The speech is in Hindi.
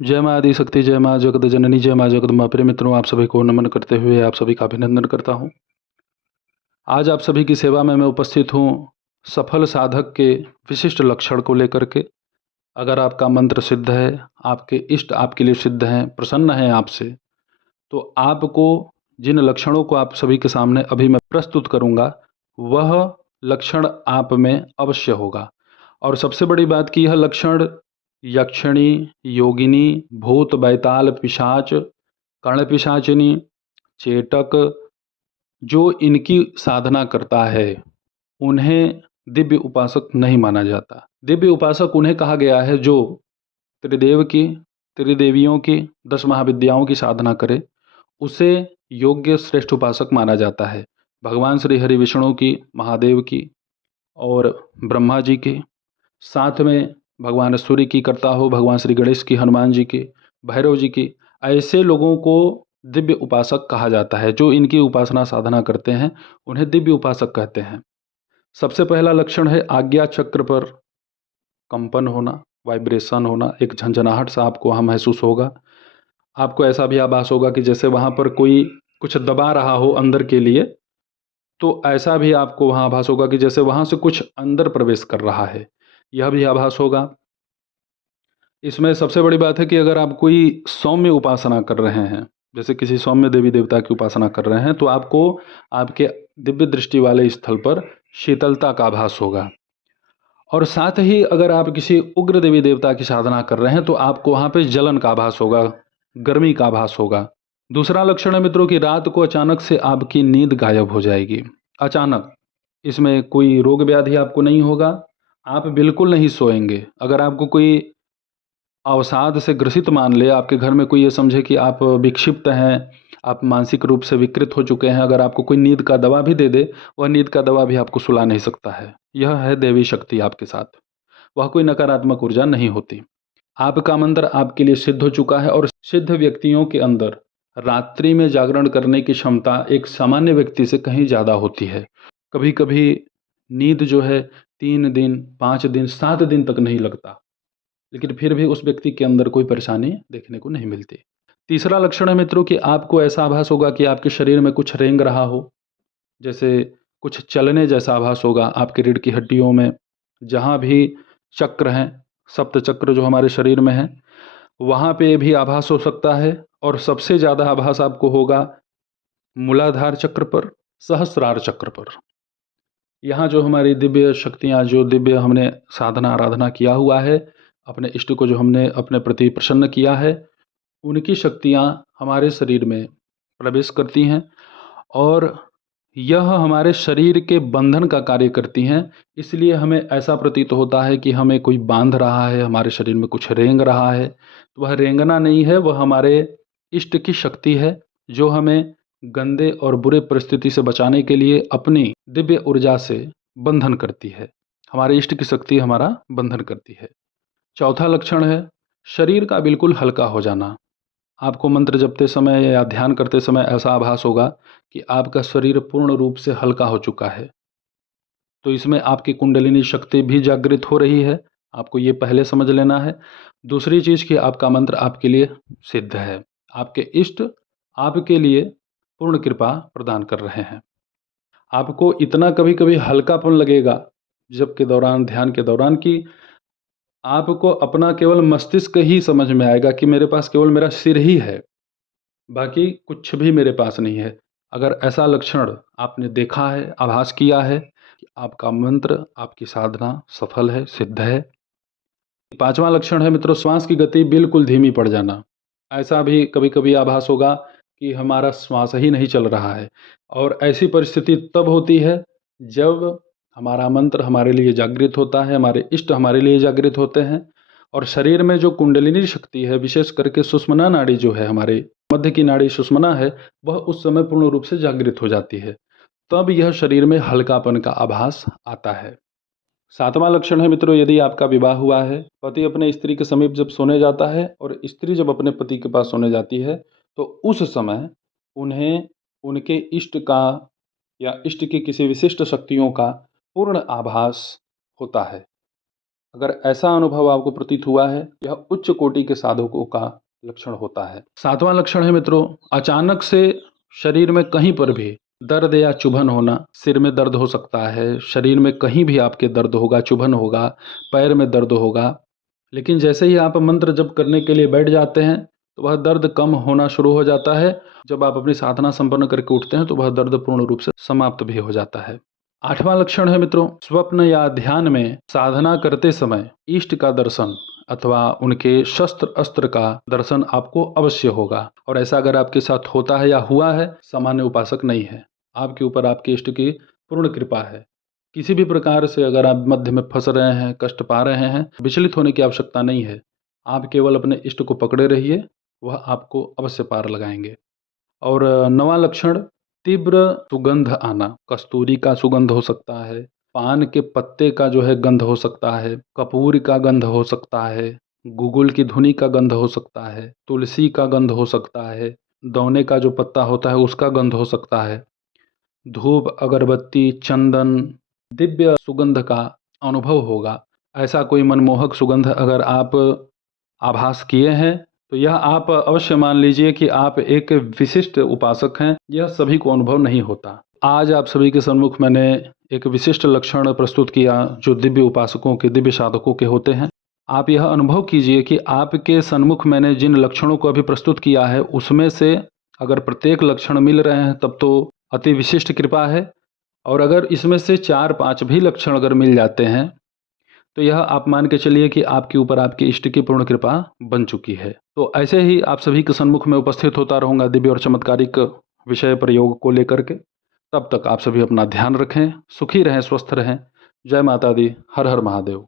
जय माँ आदि शक्ति, जय माँ जगत जननी, जय माँ जगदम्बा। प्रिय मित्रों, आप सभी को नमन करते हुए आप सभी का अभिनंदन करता हूँ। आज आप सभी की सेवा में मैं उपस्थित हूँ सफल साधक के विशिष्ट लक्षण को लेकर के। अगर आपका मंत्र सिद्ध है, आपके इष्ट आपके लिए सिद्ध हैं, प्रसन्न हैं आपसे, तो आपको जिन लक्षणों को आप सभी के सामने अभी मैं प्रस्तुत करूँगा, वह लक्षण आप में अवश्य होगा। और सबसे बड़ी बात कि यह लक्षण यक्षिणी, योगिनी, भूत, बैताल, पिशाच, कर्ण पिशाचिनी, चेटक, जो इनकी साधना करता है, उन्हें दिव्य उपासक नहीं माना जाता। दिव्य उपासक उन्हें कहा गया है जो त्रिदेव की, त्रिदेवियों की, 10 महाविद्याओं की साधना करे, उसे योग्य श्रेष्ठ उपासक माना जाता है। भगवान श्री हरि विष्णु की, महादेव की और ब्रह्मा जी की, साथ में भगवान सूर्य की करता हो, भगवान श्री गणेश की, हनुमान जी की, भैरव जी की, ऐसे लोगों को दिव्य उपासक कहा जाता है। जो इनकी उपासना साधना करते हैं, उन्हें दिव्य उपासक कहते हैं। सबसे पहला लक्षण है आज्ञा चक्र पर कंपन होना, वाइब्रेशन होना, एक झंझनाहट सा आपको वहाँ महसूस होगा। आपको ऐसा भी आभास होगा कि जैसे वहाँ पर कोई कुछ दबा रहा हो अंदर के लिए, तो ऐसा भी आपको वहाँ आभास होगा कि जैसे वहाँ से कुछ अंदर प्रवेश कर रहा है, यह भी आभास होगा। इसमें सबसे बड़ी बात है कि अगर आप कोई सौम्य उपासना कर रहे हैं, जैसे किसी सौम्य देवी देवता की उपासना कर रहे हैं, तो आपको आपके दिव्य दृष्टि वाले स्थल पर शीतलता का आभास होगा। और साथ ही अगर आप किसी उग्र देवी देवता की साधना कर रहे हैं, तो आपको वहाँ पे जलन का आभास होगा, गर्मी का आभास होगा। दूसरा लक्षण है मित्रों कि रात को अचानक से आपकी नींद गायब हो जाएगी। अचानक, इसमें कोई रोग व्याधि आपको नहीं होगा, आप बिल्कुल नहीं सोएंगे। अगर आपको कोई अवसाद से ग्रसित मान ले, आपके घर में कोई ये समझे कि आप विक्षिप्त हैं, आप मानसिक रूप से विकृत हो चुके हैं, अगर आपको कोई नींद का दवा भी दे दे, वह नींद का दवा भी आपको सुला नहीं सकता है। यह है देवी शक्ति आपके साथ, वह कोई नकारात्मक ऊर्जा नहीं होती। आपका मंत्र आपके लिए सिद्ध हो चुका है और सिद्ध व्यक्तियों के अंदर रात्रि में जागरण करने की क्षमता एक सामान्य व्यक्ति से कहीं ज़्यादा होती है। कभी कभी नींद जो है 3 दिन, 5 दिन, 7 दिन तक नहीं लगता, लेकिन फिर भी उस व्यक्ति के अंदर कोई परेशानी देखने को नहीं मिलती। तीसरा लक्षण है मित्रों कि आपको ऐसा आभास होगा कि आपके शरीर में कुछ रेंग रहा हो, जैसे कुछ चलने जैसा आभास होगा आपके रीढ़ की हड्डियों में। जहाँ भी चक्र हैं, सप्त चक्र जो हमारे शरीर में हैं, वहाँ पे भी आभास हो सकता है। और सबसे ज़्यादा आभास आपको होगा मूलाधार चक्र पर, सहस्रार चक्र पर। यहाँ जो हमारी दिव्य शक्तियाँ, जो दिव्य हमने साधना आराधना किया हुआ है, अपने इष्ट को जो हमने अपने प्रति प्रसन्न किया है, उनकी शक्तियाँ हमारे शरीर में प्रवेश करती हैं और यह हमारे शरीर के बंधन का कार्य करती हैं। इसलिए हमें ऐसा प्रतीत होता है कि हमें कोई बांध रहा है, हमारे शरीर में कुछ रेंग रहा है। तो वह रेंगना नहीं है, वह हमारे इष्ट की शक्ति है, जो हमें गंदे और बुरे परिस्थिति से बचाने के लिए अपनी दिव्य ऊर्जा से बंधन करती है। हमारे इष्ट की शक्ति हमारा बंधन करती है। चौथा लक्षण है शरीर का बिल्कुल हल्का हो जाना। आपको मंत्र जपते समय या ध्यान करते समय ऐसा आभास होगा कि आपका शरीर पूर्ण रूप से हल्का हो चुका है। तो इसमें आपकी कुंडलिनी शक्ति भी जागृत हो रही है, आपको ये पहले समझ लेना है। दूसरी चीज़ कि आपका मंत्र आपके लिए सिद्ध है, आपके इष्ट आपके लिए पूर्ण कृपा प्रदान कर रहे हैं। आपको इतना कभी कभी हल्कापन लगेगा जब के दौरान, ध्यान के दौरान, कि आपको अपना केवल मस्तिष्क ही समझ में आएगा कि मेरे पास केवल मेरा सिर ही है, बाकी कुछ भी मेरे पास नहीं है। अगर ऐसा लक्षण आपने देखा है, आभास किया है कि आपका मंत्र, आपकी साधना सफल है, सिद्ध है। पांचवा लक्षण है मित्रों श्वास की गति बिल्कुल धीमी पड़ जाना। ऐसा भी कभी कभी आभास होगा कि हमारा श्वास ही नहीं चल रहा है, और ऐसी परिस्थिति तब होती है जब हमारा मंत्र हमारे लिए जागृत होता है, हमारे इष्ट हमारे लिए जागृत होते हैं, और शरीर में जो कुंडलिनी शक्ति है, विशेष करके सुषुम्ना नाड़ी जो है, हमारे मध्य की नाड़ी सुषुम्ना है, वह उस समय पूर्ण रूप से जागृत हो जाती है। तब यह शरीर में हल्कापन का आभास आता है। सातवां लक्षण है मित्रों यदि आपका विवाह हुआ है, पति अपने स्त्री के समीप जब सोने जाता है और स्त्री जब अपने पति के पास सोने जाती है, तो उस समय उन्हें उनके इष्ट का या इष्ट की किसी विशिष्ट शक्तियों का पूर्ण आभास होता है। अगर ऐसा अनुभव आपको प्रतीत हुआ है, यह उच्च कोटि के साधकों का लक्षण होता है। 7वां लक्षण है मित्रों, अचानक से शरीर में कहीं पर भी दर्द या चुभन होना। सिर में दर्द हो सकता है, शरीर में कहीं भी आपके दर्द होगा, चुभन होगा, पैर में दर्द होगा। लेकिन जैसे ही आप मंत्र जप करने के लिए बैठ जाते हैं तो वह दर्द कम होना शुरू हो जाता है। जब आप अपनी साधना संपन्न करके उठते हैं तो वह दर्द पूर्ण रूप से समाप्त भी हो जाता है। 8वां लक्षण है मित्रों, स्वप्न या ध्यान में साधना करते समय इष्ट का दर्शन अथवा उनके शस्त्र अस्त्र का दर्शन आपको अवश्य होगा। और ऐसा अगर आपके साथ होता है या हुआ है, सामान्य उपासक नहीं है, आपके ऊपर आपके इष्ट की पूर्ण कृपा है। किसी भी प्रकार से अगर आप मध्य में फंस रहे हैं, कष्ट पा रहे हैं, विचलित होने की आवश्यकता नहीं है। आप केवल अपने इष्ट को पकड़े रहिए, वह आपको अवश्य पार लगाएंगे। और 9वां लक्षण, तीव्र सुगंध आना। कस्तूरी का सुगंध हो सकता है, पान के पत्ते का जो है गंध हो सकता है, कपूर का गंध हो सकता है, गुगुल की धुनी का गंध हो सकता है, तुलसी का गंध हो सकता है, दौने का जो पत्ता होता है उसका गंध हो सकता है, धूप, अगरबत्ती, चंदन, दिव्य सुगंध का अनुभव होगा। ऐसा कोई मनमोहक सुगंध अगर आप आभास किए हैं तो यह आप अवश्य मान लीजिए कि आप एक विशिष्ट उपासक हैं। यह सभी को अनुभव नहीं होता। आज आप सभी के सम्मुख मैंने एक विशिष्ट लक्षण प्रस्तुत किया जो दिव्य उपासकों के, दिव्य साधकों के होते हैं। आप यह अनुभव कीजिए कि आपके सन्मुख मैंने जिन लक्षणों को अभी प्रस्तुत किया है उसमें से अगर प्रत्येक लक्षण मिल रहे हैं तब तो अति विशिष्ट कृपा है। और अगर इसमें से 4-5 भी लक्षण अगर मिल जाते हैं तो यह आप मान के चलिए कि आपके ऊपर आपके इष्ट की पूर्ण कृपा बन चुकी है। तो ऐसे ही आप सभी के सन्मुख में उपस्थित होता रहूँगा दिव्य और चमत्कारिक विषय प्रयोग को लेकर के। तब तक आप सभी अपना ध्यान रखें, सुखी रहें, स्वस्थ रहें। जय माता दी, हर हर महादेव।